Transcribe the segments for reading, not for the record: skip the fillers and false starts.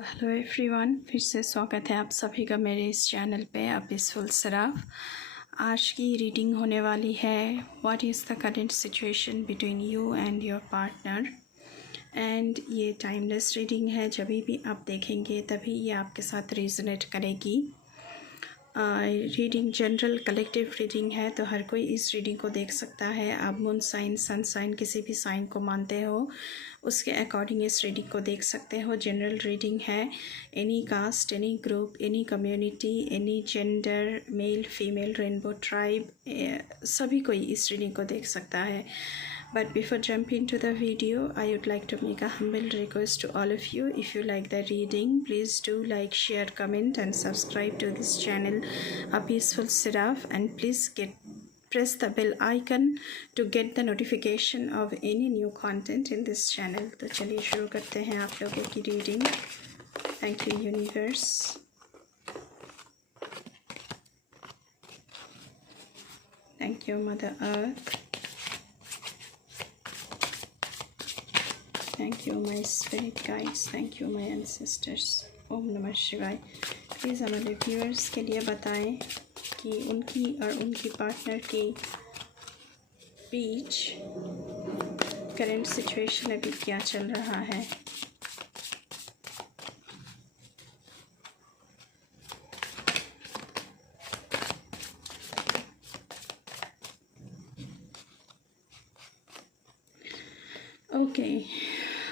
Hello everyone, फिर से स्वागत है आप सभी का मेरे इस चैनल पे अ पीसफुल सराफ। आज की रीडिंग होने वाली है what is the current situation between you and your partner. And ये टाइमलेस रीडिंग है, जब भी आप देखेंगे तभी ये आपके साथ रेजोनेट करेगी। रीडिंग जनरल कलेक्टिव रीडिंग है, तो हर कोई इस रीडिंग को देख सकता है। आप मून साइन, सन साइन, किसी भी साइन को मानते हो उसके अकॉर्डिंग इस रीडिंग को देख सकते हो। जनरल रीडिंग है, any caste, any group, any community, any gender, male female, rainbow tribe, सभी कोई इस रीडिंग को देख सकता है। But before jumping into the video, I would like to make a humble request to all of you. If you like the reading, please do like, share, comment and subscribe to this channel, A Peaceful Seraph, and please press the bell icon to get the notification of any new content in this channel. तो चलिए शुरू करते हैं आप लोगों की reading. Thank you universe. Thank you mother earth. Thank you my spirit guides, thank you my ancestors. ओम नमः शिवाय। प्लीज़ हमारे व्यूअर्स के लिए बताएं कि उनकी और उनकी पार्टनर के बीच करंट सिचुएशन अभी क्या चल रहा है। ओके,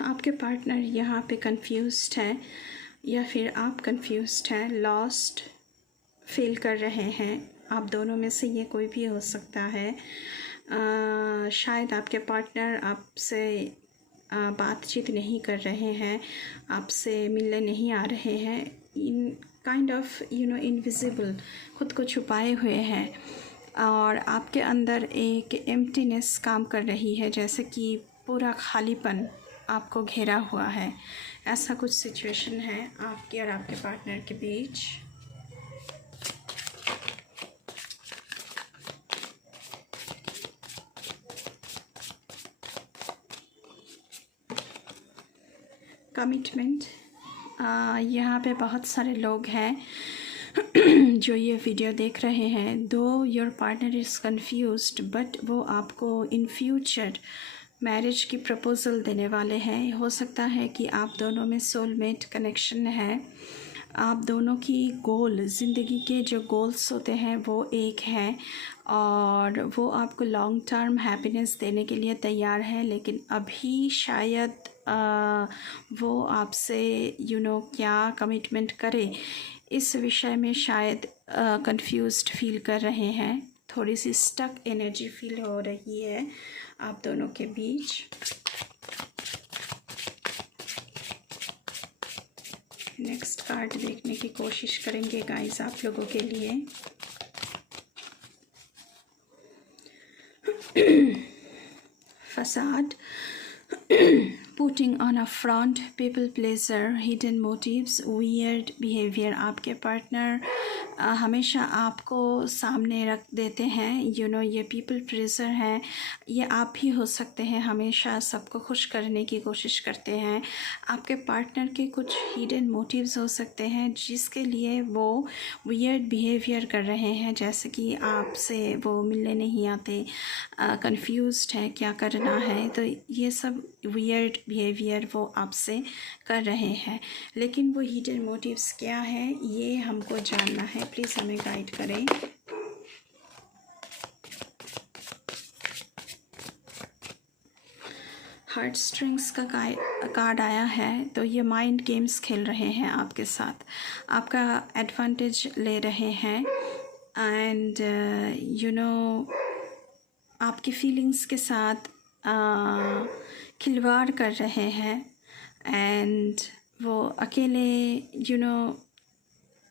आपके पार्टनर यहाँ पे कंफ्यूज्ड है या फिर आप कंफ्यूज्ड हैं, लॉस्ट फील कर रहे हैं। आप दोनों में से ये कोई भी हो सकता है। शायद आपके पार्टनर आपसे बातचीत नहीं कर रहे हैं, आपसे मिलने नहीं आ रहे हैं। इन काइंड ऑफ इनविजिबल, खुद को छुपाए हुए हैं और आपके अंदर एक एम्प्टीनेस काम कर रही है, जैसे कि पूरा खालीपन आपको घेरा हुआ है। ऐसा कुछ सिचुएशन है आपके और आपके पार्टनर के बीच। कमिटमेंट, यहाँ पे बहुत सारे लोग हैं जो ये वीडियो देख रहे हैं। दो your partner is confused, but वो आपको इन फ्यूचर मैरिज की प्रपोज़ल देने वाले हैं। हो सकता है कि आप दोनों में सोलमेट कनेक्शन है। आप दोनों की गोल, ज़िंदगी के जो गोल्स होते हैं वो एक है और वो आपको लॉन्ग टर्म हैप्पीनेस देने के लिए तैयार है, लेकिन अभी शायद वो आपसे क्या कमिटमेंट करे इस विषय में शायद कंफ्यूज्ड फील कर रहे हैं। थोड़ी सी स्टक एनर्जी फील हो रही है आप दोनों के बीच। नेक्स्ट कार्ड देखने की कोशिश करेंगे गाइस आप लोगों के लिए। Facade, putting on a front, people pleaser, hidden motives, weird behaviour. आपके पार्टनर हमेशा आपको सामने रख देते हैं। ये पीपल प्लेजर हैं, ये आप भी हो सकते हैं। हमेशा सबको खुश करने की कोशिश करते हैं। आपके पार्टनर के कुछ हिडन मोटिव्स हो सकते हैं जिसके लिए वो वियर्ड बिहेवियर कर रहे हैं, जैसे कि आपसे वो मिलने नहीं आते, कंफ्यूज्ड है क्या करना है। तो ये सब वियर्ड बिहेवियर वो आपसे कर रहे हैं, लेकिन वो हिडन मोटिव्स क्या है ये हमको जानना है। प्लीज़ हमें गाइड करें। हार्ट स्ट्रिंग्स का कार्ड आया है, तो ये माइंड गेम्स खेल रहे हैं आपके साथ, आपका एडवांटेज ले रहे हैं एंड आपकी फीलिंग्स के साथ खिलवाड़ कर रहे हैं। एंड वो अकेले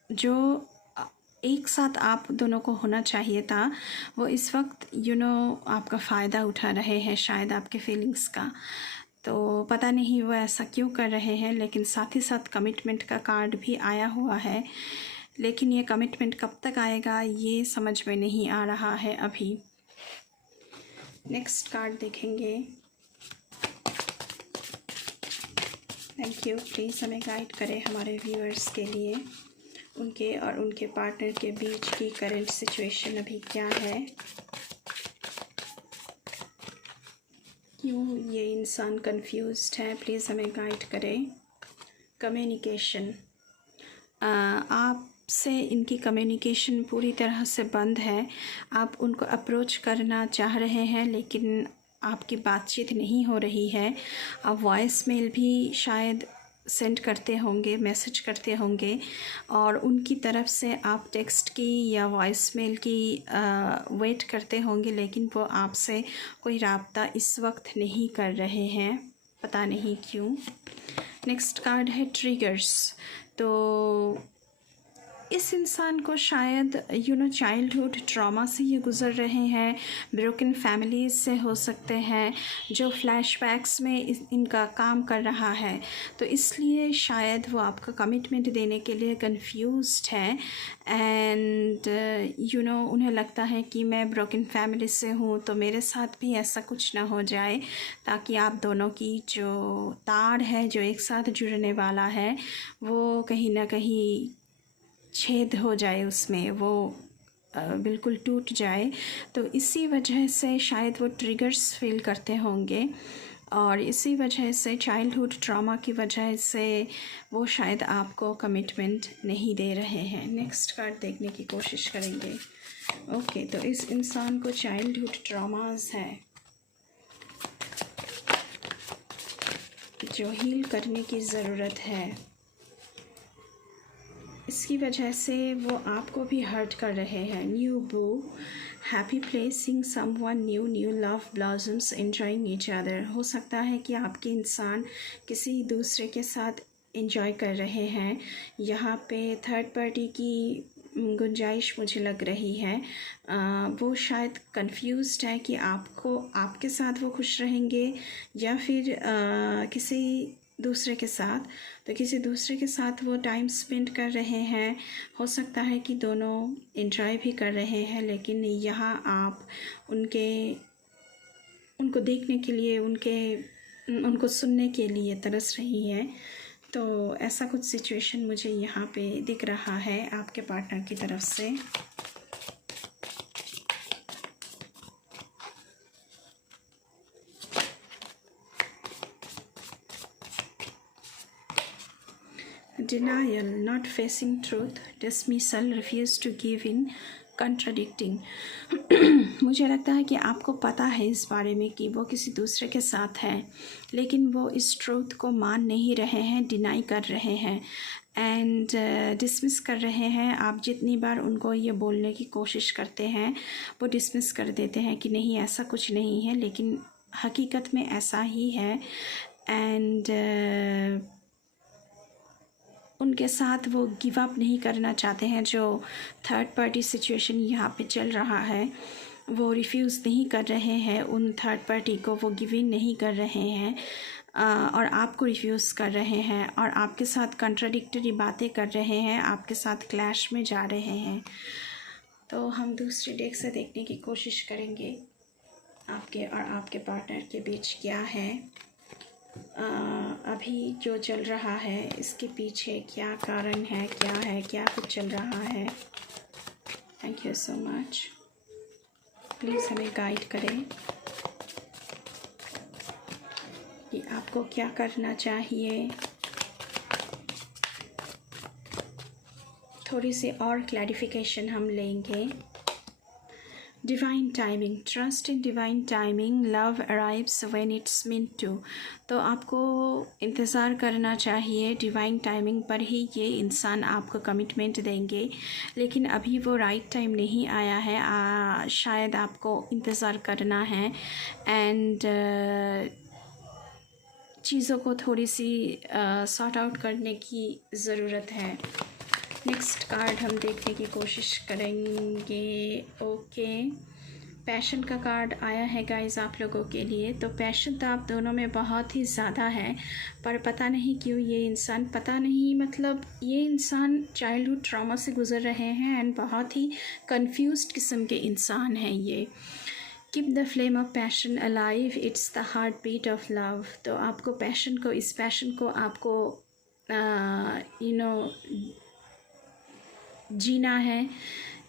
जो एक साथ आप दोनों को होना चाहिए था, वो इस वक्त आपका फ़ायदा उठा रहे हैं शायद आपके फीलिंग्स का। तो पता नहीं वो ऐसा क्यों कर रहे हैं, लेकिन साथ ही साथ कमिटमेंट का कार्ड भी आया हुआ है, लेकिन ये कमिटमेंट कब तक आएगा ये समझ में नहीं आ रहा है अभी। नेक्स्ट कार्ड देखेंगे। Thank you. प्लीज़ हमें गाइड करें हमारे व्यूअर्स के लिए, उनके और उनके पार्टनर के बीच की करंट सिचुएशन अभी क्या है, क्यों ये इंसान कंफ्यूज्ड है। प्लीज़ हमें गाइड करें। कम्युनिकेशन, आपसे इनकी कम्युनिकेशन पूरी तरह से बंद है। आप उनको अप्रोच करना चाह रहे हैं लेकिन आपकी बातचीत नहीं हो रही है। आप वॉइस मेल भी शायद सेंड करते होंगे, मैसेज करते होंगे, और उनकी तरफ से आप टेक्स्ट की या वॉइस मेल की वेट करते होंगे, लेकिन वो आपसे कोई राब्ता इस वक्त नहीं कर रहे हैं, पता नहीं क्यों। नेक्स्ट कार्ड है ट्रिगर्स। तो इस इंसान को शायद चाइल्डहुड ट्रॉमा से ये गुज़र रहे हैं, ब्रोकन फैमिलीज़ से हो सकते हैं, जो फ्लैशबैक्स में इनका काम कर रहा है। तो इसलिए शायद वो आपका कमिटमेंट देने के लिए कंफ्यूज्ड है। एंड उन्हें लगता है कि मैं ब्रोकन फैमिली से हूँ तो मेरे साथ भी ऐसा कुछ ना हो जाए, ताकि आप दोनों की जो तार है, जो एक साथ जुड़ने वाला है, वो कहीं ना कहीं छेद हो जाए, उसमें वो बिल्कुल टूट जाए। तो इसी वजह से शायद वो ट्रिगर्स फील करते होंगे, और इसी वजह से चाइल्डहुड ट्रॉमा की वजह से वो शायद आपको कमिटमेंट नहीं दे रहे हैं। नेक्स्ट कार्ड देखने की कोशिश करेंगे। ओके, तो इस इंसान को चाइल्डहुड ट्रॉमास है जो हील करने की ज़रूरत है। इसकी वजह से वो आपको भी हर्ट कर रहे हैं। न्यू बू, happy placing someone new, new love blossoms enjoying each other. हो सकता है कि आपके इंसान किसी दूसरे के साथ एंजॉय कर रहे हैं। यहाँ पे थर्ड पार्टी की गुंजाइश मुझे लग रही है। वो शायद कंफ्यूज्ड है कि आपके साथ वो खुश रहेंगे या फिर किसी दूसरे के साथ। तो किसी दूसरे के साथ वो टाइम स्पेंड कर रहे हैं। हो सकता है कि दोनों एंजॉय भी कर रहे हैं, लेकिन यहाँ आप उनको देखने के लिए, उनको सुनने के लिए तरस रही हैं। तो ऐसा कुछ सिचुएशन मुझे यहाँ पे दिख रहा है आपके पार्टनर की तरफ से। Denial, not facing truth, dismissal, refuse to give in, contradicting. मुझे लगता है कि आपको पता है इस बारे में कि वो किसी दूसरे के साथ है, लेकिन वो इस ट्रूथ को मान नहीं रहे हैं, डिनाई कर रहे हैं एंड डिसमिस कर रहे हैं। आप जितनी बार उनको ये बोलने की कोशिश करते हैं, वो डिसमिस कर देते हैं कि नहीं, ऐसा कुछ नहीं है, लेकिन हकीकत में ऐसा ही है। एंड उनके साथ वो गिव अप नहीं करना चाहते हैं। जो थर्ड पार्टी सिचुएशन यहाँ पे चल रहा है, वो रिफ्यूज़ नहीं कर रहे हैं उन थर्ड पार्टी को, वो गिव इन नहीं कर रहे हैं और आपको रिफ्यूज़ कर रहे हैं और आपके साथ कंट्राडिक्टरी बातें कर रहे हैं, आपके साथ क्लैश में जा रहे हैं। तो हम दूसरे डेक से देखने की कोशिश करेंगे आपके और आपके पार्टनर के बीच क्या है, अभी जो चल रहा है इसके पीछे क्या कारण है, क्या कुछ चल रहा है। Thank you so much. Please हमें गाइड करें कि आपको क्या करना चाहिए। थोड़ी सी और क्लैरिफिकेशन हम लेंगे। Divine timing, trust in divine timing, love arrives when it's meant to. तो आपको इंतज़ार करना चाहिए, डिवाइन टाइमिंग पर ही ये इंसान आपको कमिटमेंट देंगे, लेकिन अभी वो राइट टाइम नहीं आया है। शायद आपको इंतज़ार करना है एंड चीज़ों को थोड़ी सी सॉर्ट आउट करने की ज़रूरत है। नेक्स्ट कार्ड हम देखने की कोशिश करेंगे। ओके, पैशन का कार्ड आया है गाइस आप लोगों के लिए। तो पैशन तो आप दोनों में बहुत ही ज़्यादा है, पर पता नहीं क्यों ये इंसान, पता नहीं मतलब ये इंसान चाइल्डहुड ट्रॉमा से गुज़र रहे हैं एंड बहुत ही कंफ्यूज्ड किस्म के इंसान हैं ये। Keep the flame of passion alive, it's the heart beat of love. तो आपको पैशन को, इस पैशन को आपको जीना है।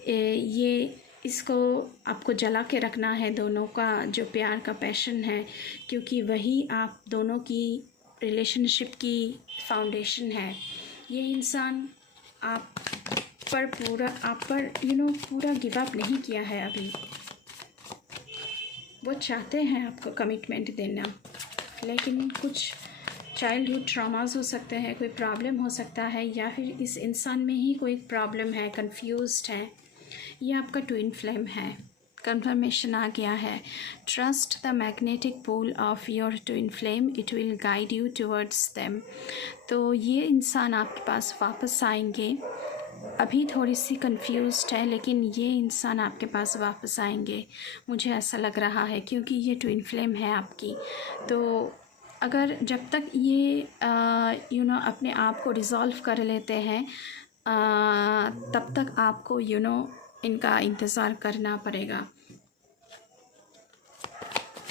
ये इसको आपको जला के रखना है, दोनों का जो प्यार का पैशन है, क्योंकि वही आप दोनों की रिलेशनशिप की फाउंडेशन है। ये इंसान आप पर पूरा गिव अप नहीं किया है अभी। वो चाहते हैं आपको कमिटमेंट देना, लेकिन कुछ चाइल्डहुड ट्रॉमास हो सकते हैं, कोई प्रॉब्लम हो सकता है, या फिर इस इंसान में ही कोई प्रॉब्लम है, कंफ्यूज्ड है। ये आपका ट्विन फ्लेम है। कंफर्मेशन आ गया है। Trust the magnetic pole of your twin flame, it will guide you towards them. तो ये इंसान आपके पास वापस आएंगे। अभी थोड़ी सी कंफ्यूज्ड है, लेकिन ये इंसान आपके पास वापस आएंगे, मुझे ऐसा लग रहा है, क्योंकि ये ट्विन फ्लेम है आपकी। तो अगर जब तक ये अपने आप को रिज़ॉल्व कर लेते हैं, तब तक आपको इनका इंतज़ार करना पड़ेगा।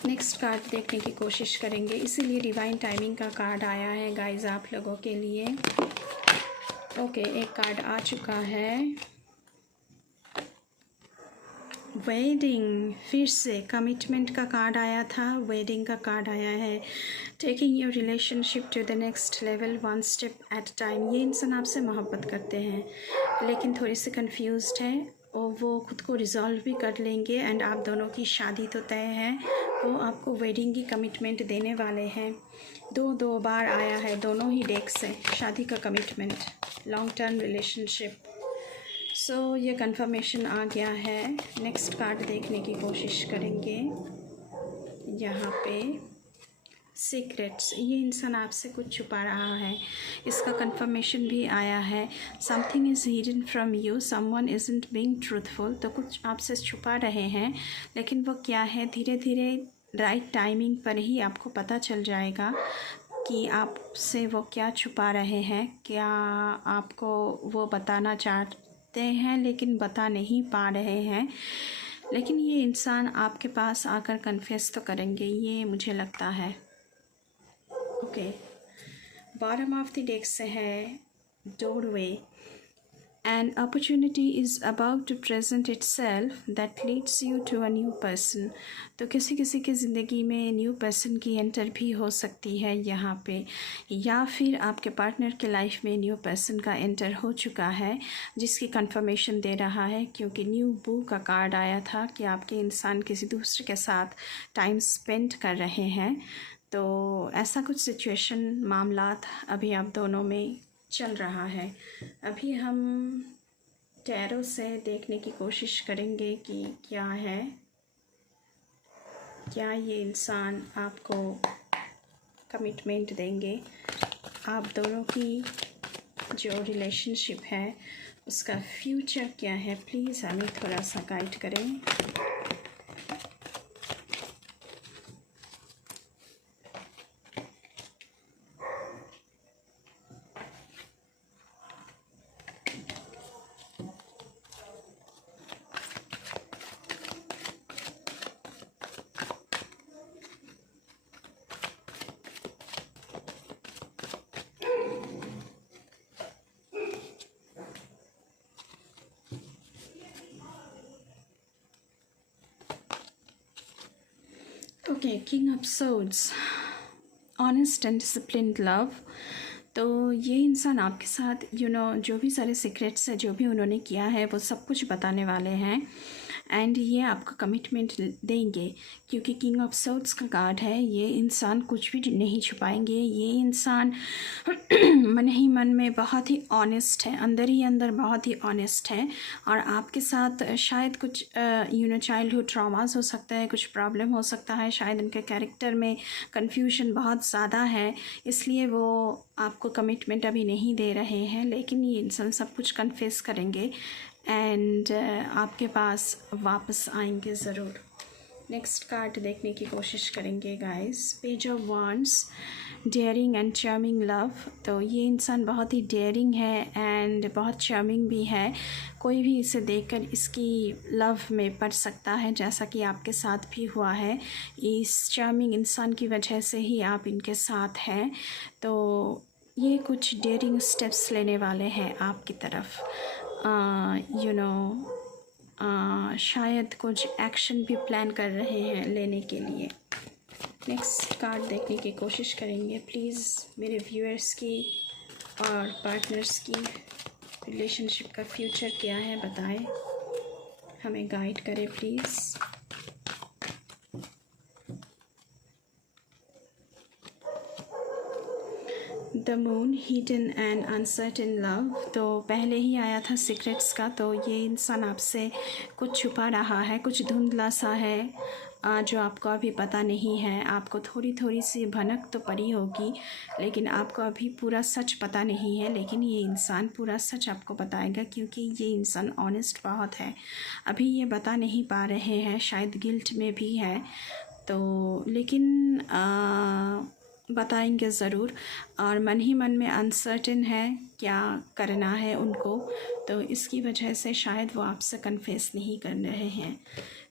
नेक्स्ट कार्ड देखने की कोशिश करेंगे, इसीलिए डिवाइन टाइमिंग का कार्ड आया है गाइस आप लोगों के लिए। ओके, एक कार्ड आ चुका है, वेडिंग। फिर से कमिटमेंट का कार्ड आया था, वेडिंग का कार्ड आया है। Taking your relationship to the next level, one step at time. ये इंसान आपसे मोहब्बत करते हैं, लेकिन थोड़ी सी कंफ्यूज्ड है, और वो खुद को रिज़ॉल्व भी कर लेंगे। एंड आप दोनों की शादी तो तय है, वो आपको वेडिंग की कमिटमेंट देने वाले हैं। दो बार आया है दोनों ही डेक से, शादी का कमिटमेंट, लॉन्ग टर्म रिलेशनशिप। सो ये कंफर्मेशन आ गया है। नेक्स्ट कार्ड देखने की कोशिश करेंगे। यहाँ पे सीक्रेट्स, ये इंसान आपसे कुछ छुपा रहा है, इसका कंफर्मेशन भी आया है। Something is hidden from you, someone isn't being truthful. तो कुछ आपसे छुपा रहे हैं, लेकिन वो क्या है, धीरे धीरे राइट टाइमिंग पर ही आपको पता चल जाएगा कि आपसे वो क्या छुपा रहे हैं, क्या आपको वो बताना चाहते हैं लेकिन बता नहीं पा रहे हैं। लेकिन ये इंसान आपके पास आकर कन्फेस तो करेंगे, ये मुझे लगता है। Okay, bottom of the deck से है doorway. An opportunity is about to present itself that leads you to a new person। तो किसी किसी की ज़िंदगी में न्यू पर्सन की एंटर भी हो सकती है यहाँ पे, या फिर आपके पार्टनर के लाइफ में न्यू पर्सन का एंटर हो चुका है, जिसकी कंफर्मेशन दे रहा है, क्योंकि न्यू बू का कार्ड आया था कि आपके इंसान किसी दूसरे के साथ टाइम स्पेंड कर रहे हैं। तो ऐसा कुछ सिचुएशन, मामलात अभी आप दोनों में चल रहा है। अभी हम टैरो से देखने की कोशिश करेंगे कि क्या है, क्या ये इंसान आपको कमिटमेंट देंगे, आप दोनों की जो रिलेशनशिप है उसका फ्यूचर क्या है। प्लीज़ हमें थोड़ा सा गाइड करें। Okay, king of swords, honest and disciplined love. तो ये इंसान आपके साथ जो भी सारे सीक्रेट्स है, जो भी उन्होंने किया है, वो सब कुछ बताने वाले हैं। एंड ये आपको कमिटमेंट देंगे, क्योंकि किंग ऑफ सोर्ड्स का कार्ड है। ये इंसान कुछ भी नहीं छुपाएंगे। ये इंसान मन ही मन में बहुत ही ऑनेस्ट है, अंदर ही अंदर बहुत ही ऑनेस्ट है। और आपके साथ शायद कुछ चाइल्डहुड ट्रॉमास हो सकता है, कुछ प्रॉब्लम हो सकता है, शायद उनके कैरेक्टर में कन्फ्यूजन बहुत ज़्यादा है, इसलिए वो आपको कमिटमेंट अभी नहीं दे रहे हैं। लेकिन ये इंसान सब कुछ कन्फेस करेंगे एंड आपके पास वापस आएंगे ज़रूर। नेक्स्ट कार्ड देखने की कोशिश करेंगे guys. Page of wands, daring and charming love. तो ये इंसान बहुत ही डेयरिंग है एंड बहुत चार्मिंग भी है। कोई भी इसे देखकर इसकी लव में पड़ सकता है, जैसा कि आपके साथ भी हुआ है। इस चार्मिंग इंसान की वजह से ही आप इनके साथ हैं। तो ये कुछ डेयरिंग स्टेप्स लेने वाले हैं आपकी तरफ। शायद कुछ एक्शन भी प्लान कर रहे हैं लेने के लिए। नेक्स्ट कार्ड देखने की कोशिश करेंगे प्लीज़। मेरे व्यूअर्स की और पार्टनर्स की रिलेशनशिप का फ्यूचर क्या है बताएं, हमें गाइड करें please. The moon, hidden and uncertain love. तो पहले ही आया था सीक्रेट्स का। तो ये इंसान आपसे कुछ छुपा रहा है, कुछ धुंधला सा है जो आपको अभी पता नहीं है। आपको थोड़ी थोड़ी सी भनक तो पड़ी होगी, लेकिन आपको अभी पूरा सच पता नहीं है। लेकिन ये इंसान पूरा सच आपको बताएगा, क्योंकि ये इंसान ऑनेस्ट बहुत है। अभी ये बता नहीं पा रहे हैं, शायद गिल्ट में भी है। तो लेकिन बताएंगे ज़रूर। और मन ही मन में अनसर्टेन है क्या करना है उनको, तो इसकी वजह से शायद वो आपसे कन्फेस नहीं कर रहे हैं।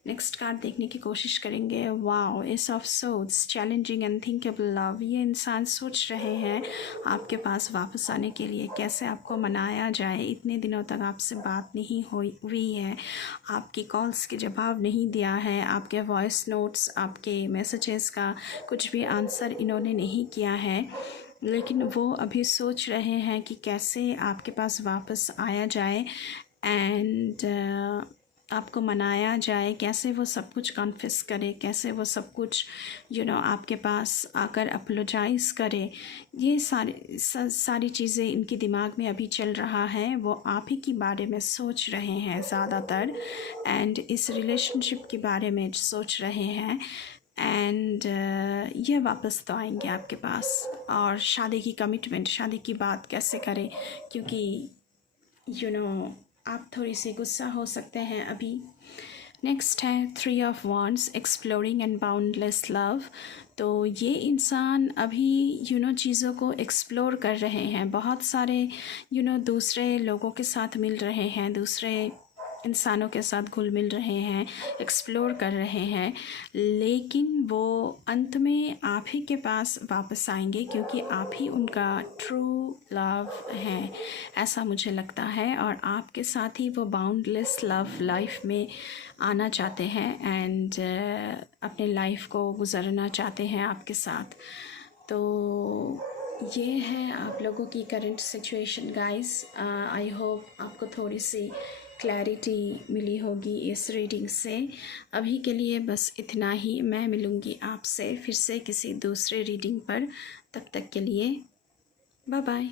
नेक्स्ट कार्ड देखने की कोशिश करेंगे। Wow, S of swords, challenging and thinkable love. ये इंसान सोच रहे हैं आपके पास वापस आने के लिए, कैसे आपको मनाया जाए। इतने दिनों तक आपसे बात नहीं हुई है, आपकी कॉल्स के जवाब नहीं दिया है, आपके वॉइस नोट्स, आपके मैसेजेस का कुछ भी आंसर इन्होंने नहीं किया है। लेकिन वो अभी सोच रहे हैं कि कैसे आपके पास वापस आया जाए एंड आपको मनाया जाए, कैसे वो सब कुछ कन्फेस करे, कैसे वो सब कुछ आपके पास आकर अपोलोजाइज़ करे। ये सारी चीज़ें इनके दिमाग में अभी चल रहा है। वो आप ही के बारे में सोच रहे हैं ज़्यादातर, एंड इस रिलेशनशिप के बारे में सोच रहे हैं। एंड ये वापस तो आएंगे आपके पास। और शादी की कमिटमेंट, शादी की बात कैसे करें, क्योंकि आप थोड़ी सी गुस्सा हो सकते हैं अभी। नेक्स्ट है 3 of wands, exploring and boundless love. तो ये इंसान अभी चीज़ों को एक्सप्लोर कर रहे हैं, बहुत सारे दूसरे लोगों के साथ मिल रहे हैं, दूसरे इंसानों के साथ घुल मिल रहे हैं, एक्सप्लोर कर रहे हैं। लेकिन वो अंत में आप ही के पास वापस आएंगे, क्योंकि आप ही उनका ट्रू लव हैं, ऐसा मुझे लगता है। और आपके साथ ही वो बाउंडलेस लव लाइफ में आना चाहते हैं एंड अपने लाइफ को गुजरना चाहते हैं आपके साथ। तो ये है आप लोगों की current situation guys. I hope आपको थोड़ी सी क्लैरिटी मिली होगी इस रीडिंग से। अभी के लिए बस इतना ही। मैं मिलूँगी आपसे फिर से किसी दूसरे रीडिंग पर। तब तक के लिए बाय बाय।